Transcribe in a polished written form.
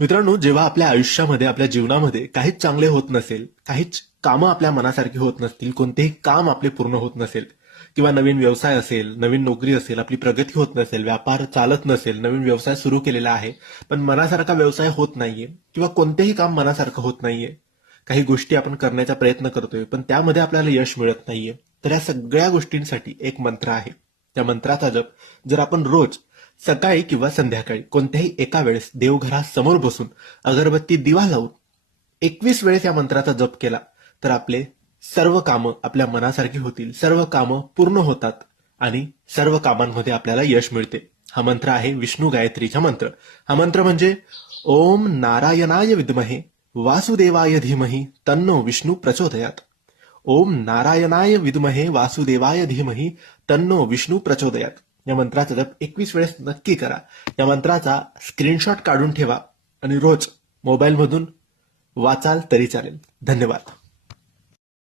मित्रांनो, जेव्हा आपल्या आयुष्यामध्ये, आपल्या जीवनामध्ये काहीच चांगले होत नसेल, काहीच कामं आपल्या मनासारखी होत नसतील, कोणतेही काम आपले पूर्ण होत नसेल किंवा नवीन व्यवसाय असेल, नवीन नोकरी असेल, आपली प्रगती होत नसेल, व्यापार चालत नसेल, नवीन व्यवसाय सुरू केलेला आहे, पण मनासारखा व्यवसाय होत नाहीये किंवा कोणतेही काम मनासारखं होत नाहीये. काही गोष्टी आपण करण्याचा प्रयत्न करतोय, पण त्यामध्ये आपल्याला यश मिळत नाहीये. तर या सगळ्या गोष्टींसाठी एक मंत्र आहे. त्या मंत्राचा जप जर आपण रोज सकाळी किंवा संध्याकाळी कोणत्याही एका वेळेस देवघरासमोर बसून अगरबत्ती दिवा लावून 21 वेळेस या मंत्राचा जप केला तर आपले सर्व कामं आपल्या मनासारखी होतील, सर्व कामं पूर्ण होतात आणि सर्व कामांमध्ये आपल्याला यश मिळते. हा मंत्र आहे विष्णू गायत्रीचा मंत्र. हा मंत्र म्हणजे ओम नारायणाय विद्महे वासुदेवाय धीमहि तन्नो विष्णू प्रचोदयात. ओम नारायणाय विद्महे वासुदेवाय धीमहि तन्नो विष्णू प्रचोदयात. या मंत्राचा जप 21 वेळेस नक्की करा. या मंत्राचा स्क्रीनशॉट काढून ठेवा आणि रोज मोबाईलमधून वाचाल तरी चालेल. धन्यवाद.